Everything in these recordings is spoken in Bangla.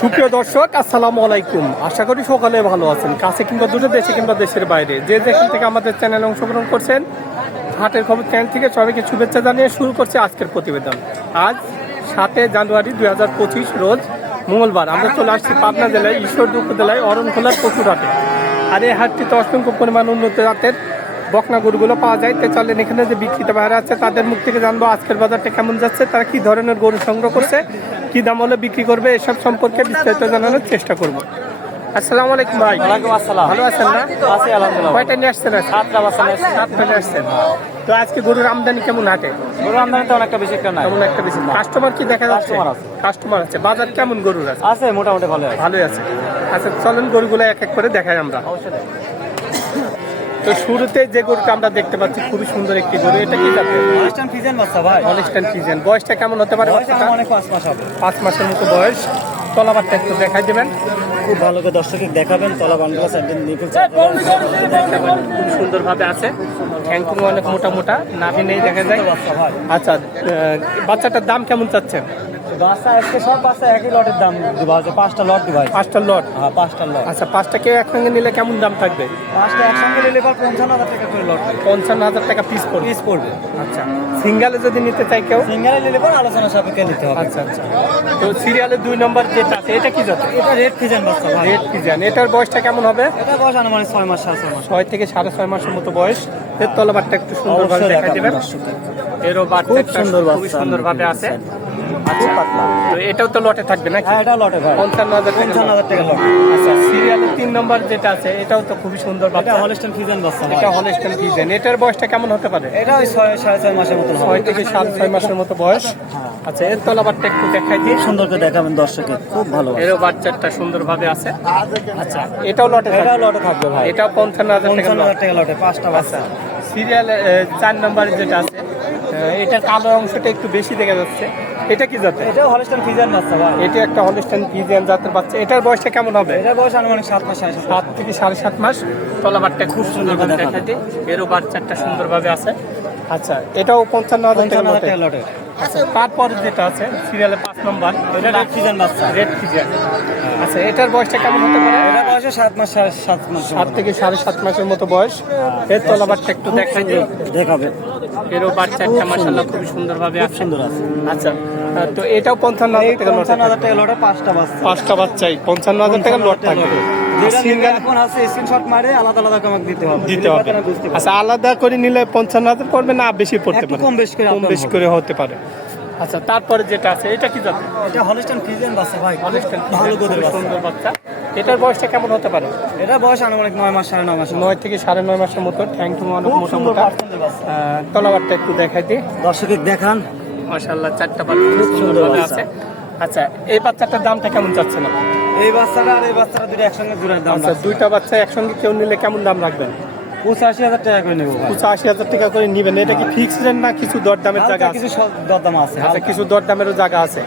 সুপ্রিয় দর্শক, আসসালামু আলাইকুম। আশা করি সকালে ভালো আছেন। কাছে কিংবা দুটো দেশে কিংবা দেশের বাইরে। যে যেখান থেকে আমাদের চ্যানেলে অংশগ্রহণ করছেন, হাটের খবর চ্যানেল থেকে সবাইকে শুভেচ্ছা জানিয়ে শুরু করছে আজকের প্রতিবেদন। আজ সাতে জানুয়ারি দুই হাজার পঁচিশ রোজ মঙ্গলবার। আমরা চলে আসছি পাবনা জেলায়, ঈশ্বরদী উপজেলায়, অরণখোলার পশুর হাটে আর এই হাটটিতে অসংখ্য পরিমাণ উন্নত জাতের বকনা গরুগুলো পাওয়া যায়। তো চলেন এখানে যে বিক্রিত বাইরে আছে, তাদের মুখ থেকে জানব আজকের বাজারটা কেমন যাচ্ছে, তারা কি ধরনের গরু সংগ্রহ করছে কি দাম হলে বিক্রি করবে এসব সম্পর্কে বিস্তারিত জানানোর চেষ্টা করব। আসসালামু আলাইকুম ভাই। ওয়ালাইকুম আসসালাম। ভালো আছেন না? আছি আলহামদুলিল্লাহ। কয়টা নিয়ে আসছেন? সাতটা বাচ্চা নিয়ে সাতটা নিয়ে আসছেন। তো আজকে গরুর আমদানি কেমন হাটে? গরুর আমদানি তো অনেকটা বেশি একটা নাই। একটা বেশি। কাস্টমার কি দেখা যাচ্ছে? Customer আছে। কাস্টমার আছে। বাজার কেমন গরুর আছে? আছে মোটামুটি ভালো আছে। ভালোই আছে। আচ্ছা চলেন গরুগুলো এক এক করে দেখাই আমরা। অবশ্যই। তো শুরুতে যে গরুটা আমরা দেখতে পাচ্ছি খুবই সুন্দর একটি গরু। এটা কি জাতের? অনুষ্ঠান ফিজেন বাচ্চা ভাই। হলিস্টান ফিজেন বয়সটা কেমন হতে পারে বাচ্চাটা? অনেক পাঁচ মাস হবে। পাঁচ মাসের মতো বয়স। তলাবারটা একটু দেখাই দেবেন। খুব ভালো করে দর্শকে দেখাবেন। তলা বাংলা সাইডের নিপুল খুব সুন্দরভাবে আছে। ঠ্যাংকুং অনেক মোটা মোটা। নাভি নেই দেখা যায়। আচ্ছা বাচ্চাটার দাম কেমন চাচ্ছেন? বাচ্চা আজকে সব বাচ্চা একই লটের দাম দিবা আছে পাঁচটা লট দিবা পাঁচটা লট? হ্যাঁ পাঁচটা লট। আচ্ছা পাঁচটা কেউ একসঙ্গে নিলে কেমন দাম থাকবে? পাঁচটা একসঙ্গে নিলে পর পঞ্চান্ন হাজার টাকা করে লট পঞ্চান্ন হাজার টাকা পিস পড়বে? পিস পড়বে। আচ্ছা সিঙ্গালে যদি নিতে চাই কেউ? সিঙ্গারে নিলে পর আলোচনা সাপেক্ষে নিতে হবে। আচ্ছা আচ্ছা। তো সিরিয়ালের দুই নম্বর যেটা আছে এটা কি যাচ্ছে এটা রেড ফিজেন বাচ্চা রেড এটার বয়সটা কেমন হবে? এটা বয়স আনুমানিক ছয় মাস সাড়ে ছয় মাস। ছয় থেকে সাড়ে ছয় মাসের মতো বয়স। এর তলাবারটা একটু সুন্দরভাবে দেখা দিবেন। এরও বাচ্চা। সুন্দরভাবে আছে। খুব পাতলা। এটাও তো লটে থাকবে নাকি? হ্যাঁ এটা লটে ভাই। পঞ্চান্ন হাজার পঞ্চান্ন হাজার টাকা লট। আচ্ছা সিরিয়ালের তিন নম্বর যেটা আছে এটাও তো খুবই সুন্দর এটা বাচ্চা। হলিস্টান ফিজেন বাচ্চা এটা হলস্টেন ফিজেন। এটার বয়সটা কেমন হতে পারে? এটা ওই ছয় সাড়ে ছয় মাসের হবে। ছয় থেকে সাত ছয় মাসের মতো বয়স। আচ্ছা এর তলাবারটা একটু দেখাই দিই। সুন্দর করে দেখাবেন দর্শকে খুব ভালো। এরও বাচ্চাটা সুন্দরভাবে আছে। আচ্ছা এটাও লটে এটাও লটে থাকবে ভাই। এটাও পঞ্চান্ন হাজার টাকা পঞ্চান্ন হাজার টাকা লটে পাঁচটা বাচ্চা। সিরিয়াল চার নম্বরে যেটা আছে এটার কালো অংশটা একটু বেশি দেখা যাচ্ছে। এটা কি জাতের? এটা হলিস্টান ফিজেন বাচ্চা ভাই। এটা একটা হলস্টাইন ফিজিয়ান জাতের বাচ্চা। এটার বয়সটা কেমন হবে? এটার বয়স আনুমানিক সাত মাস সাড়ে সাত থেকে সাড়ে সাত মাস। তলাবারটা খুব সুন্দরভাবে দেখাতে। দেখাতে এরও বাচ্চাটা সুন্দরভাবে আছে। আচ্ছা এটাও পঞ্চান্ন হাজার টাকা লটে। আচ্ছা তারপরে যেটা আছে সিরিয়ালে পাঁচ নম্বর এটা রেড ফিজেন বাচ্চা। রেড ফিজিয়ান আচ্ছা এটার বয়সটা কেমন হতে পারে? এটা বয়সে সাত মাস সাত মাস সাত থেকে সাড়ে সাত মাসের মতো বয়স। এর তলাবারটা একটু দেখাই দেখাবে। এরও বাচ্চাটা মাসাল্লাহ খুবই সুন্দরভাবে খুব আছে। সুন্দর আছে। আচ্ছা তো এটাও পঞ্চান্ন হাজার টাকা পঞ্চান্ন হাজার টাকা লটে পাঁচটা বাচ্চা। পাঁচটা বাচ্চাই পঞ্চান্ন হাজার টাকা লট থাকবে। আচ্ছা আলাদা করে নিলে পঞ্চান্ন হাজার পড়বে না বেশি পড়তে পারে। কম বেশি করে কম বেশি করে হতে পারে। আচ্ছা তারপরে যেটা আছে এটা কি জাতের এটা হলিস্টান ফিজেন বাচ্চা ভাই। হলিস্টাইন ভালো গোদের সুন্দর বাচ্চা। এটার বয়সটা কেমন হতে পারে? এটা বয়স আনুমানিক নয় মাস সাড়ে নয় মাস নয় থেকে সাড়ে নয় মাসের মতো ঠ্যাং ইউ অনেক মোটামুটি। তলাবারটা একটু দেখাই দিই। দর্শকে দেখান। মাশাল্লাহ চারটা বাচ্চা খুব সুন্দর আছে আচ্ছা এই বাচ্চাটার দামটা কেমন যাচ্ছে না এই বাচ্চাটা আর এই বাচ্চাটা দুটো একসঙ্গে জোড়ার দাম আচ্ছা দুইটা বাচ্চা একসঙ্গে কেউ নিলে কেমন দাম রাখবেন? পঁচাশি হাজার টাকা করে নেব পঁচাশি হাজার টাকা করে নিবেন। এটা কি ফিক্সড রেট না কিছু দরদামের জায়গা আছে? কিছু দরদাম আছে আচ্ছা। কিছু দরদামেরও জায়গা আছে।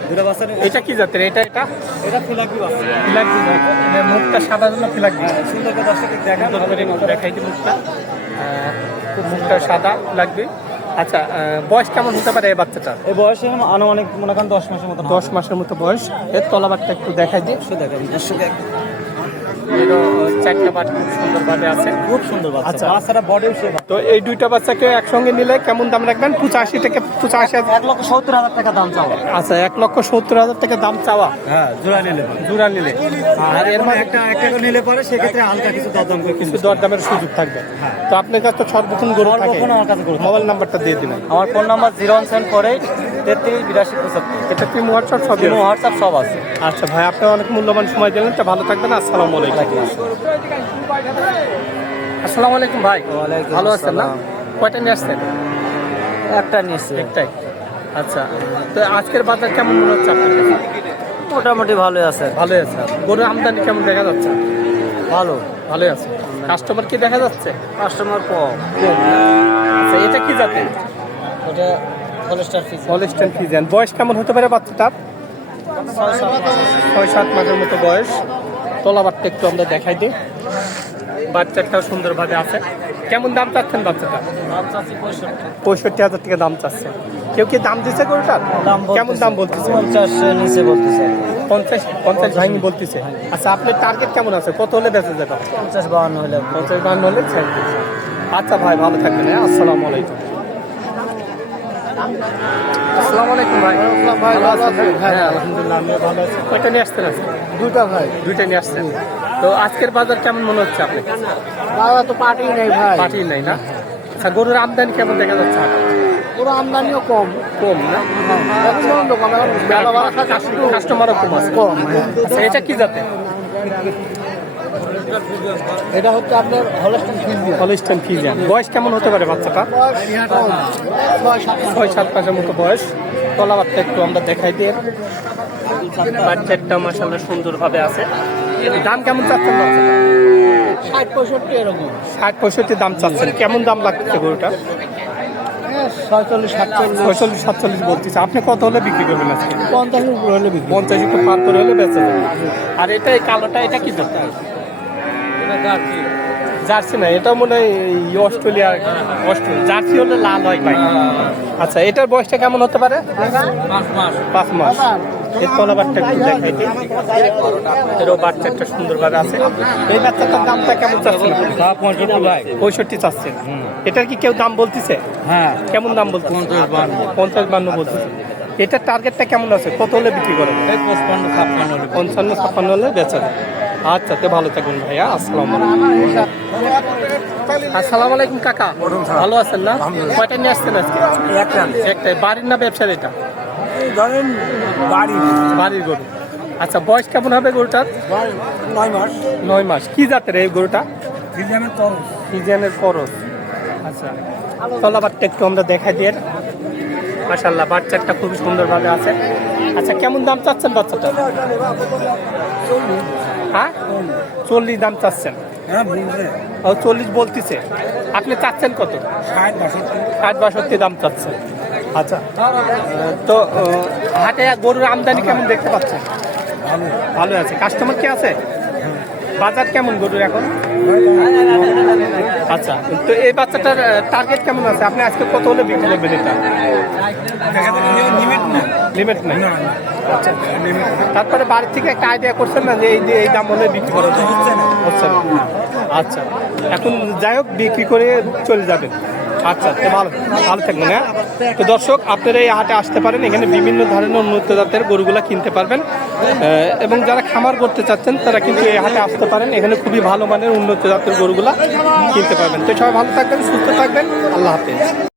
এটা কি জাতের? এটা এটা? এটা ফিলাকি ফিলাকি মুখটা সাদা জন্য ফিলাকি হ্যাঁ, সুন্দর করে দর্শকে দেখান। সুন্দর দেখাই দিই মুখটা। মুখটা সাদা লাগবে। আচ্ছা বয়স কেমন হতে পারে এই বাচ্চাটা এই বয়সে আনুমানিক মনে করেন দশ মাসের মতো দশ মাসের মতো বয়স। এর তলাবারটা একটু দেখাই দিই। দর্শকে এরও চারটা বাট খুব সুন্দরভাবে আছে। খুব সুন্দর বাচ্চা। আচ্ছা। বডিও তো এই দুইটা বাচ্চাকে একসঙ্গে নিলে কেমন দাম রাখবেন? পঁচাশি থেকে পঁচাশি এক লক্ষ সত্তর হাজার টাকা দাম চাওয়া। আচ্ছা এক লক্ষ সত্তর হাজার টাকা দাম চাওয়া। হ্যাঁ জোড়া নিলে। জোড়া নিলে। আর এর মধ্যে একটা নিলে পরে সেক্ষেত্রে হালকা কিছু দরদাম কিছু দরদামের সুযোগ থাকবে। তো আপনার কাছে তো সর্বক্ষণ গরু থাকে। মোবাইল নাম্বারটা দিয়ে দিবেন। আমার phone number zero one seven four eight তেত্রিশ বিরাশি পঁচাত্তর। এটা কি হোয়াটসঅ্যাপ সব ইমো হোয়াটসঅ্যাপ সব আছে। আচ্ছা ভাই আপনার অনেক মূল্যবান সময় দিলেন তো ভালো থাকবেন আসসালামু আলাইকুম। আসসালামু। আলাইকুম ভাই। ভালো আছেন না? কয়টা নিয়ে আসছেন? একটা নিয়েছি একটাই। আচ্ছা তো আজকের বাজার কেমন মনে হচ্ছে আপনার মোটামুটি ভালোই আছে। ভালোই আছে। গরুর আমদানি কেমন দেখা যাচ্ছে? ভালো। ভালোই আছে। কাস্টমার কি দেখা যাচ্ছে? কাস্টমার কম। আচ্ছা এটা কি জাতের? ওটা হলস্টেন ফিজিয়ান। বয়স কেমন হতে পারে বাচ্চাটার? ছয় সাত মাসের মতো বয়স। তলাবারটা একটু আমরা দেখাই দিই। বাচ্চাটাও সুন্দরভাবে আছে। কেমন দাম চাচ্ছেন বাচ্চাটা? পঁয়ষট্টি হাজার টাকা দাম চাচ্ছে। কেউ কি দাম দিচ্ছে গরুটার? কেমন দাম বলতেছে? পঞ্চাশ নিচে বলতেছে। পঞ্চাশ পঞ্চাশ ভাঙি বলতেছে। আচ্ছা আপনার টার্গেট কেমন আছে? কত হলে বেঁচে যাবে? পঞ্চাশ বাউন্ন হলে। পঞ্চাশ বান্ন হলে আচ্ছা ভাই ভালো থাকবেন হ্যাঁ? আসসালামু আলাইকুম। আসসালামু আলাইকুম ভাই। ভালো আছেন? হ্যাঁ আলহামদুলিল্লাহ আমি ভালো আছি। কয়টা নিয়ে আসছেন আজকে? দুটা ভাই। দুইটা নিয়ে আসছেন। তো আজকের বাজার কেমন মনে হচ্ছে আপনি বাবা তো পার্টি নেই ভাই। পাটি নাই না? আচ্ছা গরুর আমদানি কেমন দেখা যাচ্ছে? পুরো আমদানিও কম। কম না? এখন বন্ধ কম। কাস্টমারও আছে। কম আচ্ছা এটা কি জাতে এটা হচ্ছে আপনার হলস্টন ফিজিয়া হলিস্টান ফিজিয়ান বয়স কেমন হতে পারে বাচ্চাটা? ছয় সাত মাসের মতো বয়স। তলাবারটা একটু আমরা দেখাই দিয়ে বাচ্চাটা মাসাল্লাহ সুন্দরভাবে আছে। দাম কেমন চাচ্ছেন ষাট পঁয়ষট্টি এরকম। ষাট পঁয়ষট্টি দাম চাচ্ছেন। কেমন দাম লাগছে গরুটা? ছয়চল্লিশ সাতচল্লিশ। বলতেছে। আপনি কত হলে বিক্রি করবেন আজকে? উপরে হলে পঞ্চাশ একটু পার করে হলে বেঁচে আর এটা কালোটা এটা কি জাত? জার্সি? না এটা মনে হয় অস্ট্রেলিয়া অস্ট্রেলিয়া। জার্সি হলে লাল হয় ভাই। আচ্ছা এটার বয়সটা কেমন হতে পারে? পাঁচ মাস। এর তলাবারটা একটু দেখাই এরও বাচ্চা একটা সুন্দরভাবে আছে। এই বাচ্চাটার দামটা কেমন পঁয়ষট্টি ভাই। পঁয়ষট্টি এটার কি কেউ দাম বলতেছে? হ্যাঁ। কেমন দাম বলতেছে? পঞ্চাশ বান্ন। বলতেছে। এটার টার্গেটটা কেমন আছে? কত হলে বিক্রি হলে। পঞ্চান্ন ছাপ্পান্ন হলে বেচা যায়। আচ্ছা তো ভালো থাকুন ভাইয়া আসসালামু আলাইকুম। আসসালামু আলাইকুম কাকা ভালো আছেন না? কয়টা নিয়ে আসছেন আজকে? একটাই। বাড়ির না ব্যবসার এটা? ধরেন বাড়ি বাড়ির গরু। আচ্ছা বয়স কেমন হবে গরুটার? নয় মাস। নয় মাস। কি জাতের এই গরুটা? সিজনের তরফ সিজনের খরচ। আচ্ছা তলাবারটা একটু আমরা দেখাই দিয়ে মাসাল্লাহ বাচ্চাটা খুবই সুন্দরভাবে আছে। আচ্ছা কেমন দাম চাচ্ছেন বাচ্চাটা হ্যাঁ? চল্লিশ দাম চাচ্ছেন। হ্যাঁ ও চল্লিশ বলতেছে। আপনি চাচ্ছেন কত? ষাট বাষট্টি। ষাট বাষট্টি দাম চাচ্ছেন। আচ্ছা। তো হাটে গরুর আমদানি কেমন দেখতে পাচ্ছেন? ভালো। ভালো আছে। কাস্টমার কি আছে? বাজার কেমন গরুর এখন? আচ্ছা। তো এই বাচ্চাটার টার্গেট কেমন আছে? আপনি আজকে কত হলে বিক্রি করবেন এটা? লিমিট নাই? আচ্ছা তারপরে বাড়ির থেকে একটা আইডিয়া করছেন না যে এই এই দাম হলে বিক্রি করা যায়? হচ্ছে না। আচ্ছা এখন যাই হোক বিক্রি করে চলে যাবেন। আচ্ছা তো ভালো ভালো থাকবেন হ্যাঁ? তো দর্শক আপনারা এই হাটে আসতে পারেন এখানে বিভিন্ন ধরনের উন্নত জাতের গরুগুলা কিনতে পারবেন। এবং যারা খামার করতে চাচ্ছেন তারা কিন্তু এই হাটে আসতে পারেন। এখানে খুবই ভালো মানের উন্নত জাতের গরুগুলা কিনতে পারবেন। তো সবাই ভালো থাকবেন সুস্থ থাকবেন। আল্লাহ হাফেজ।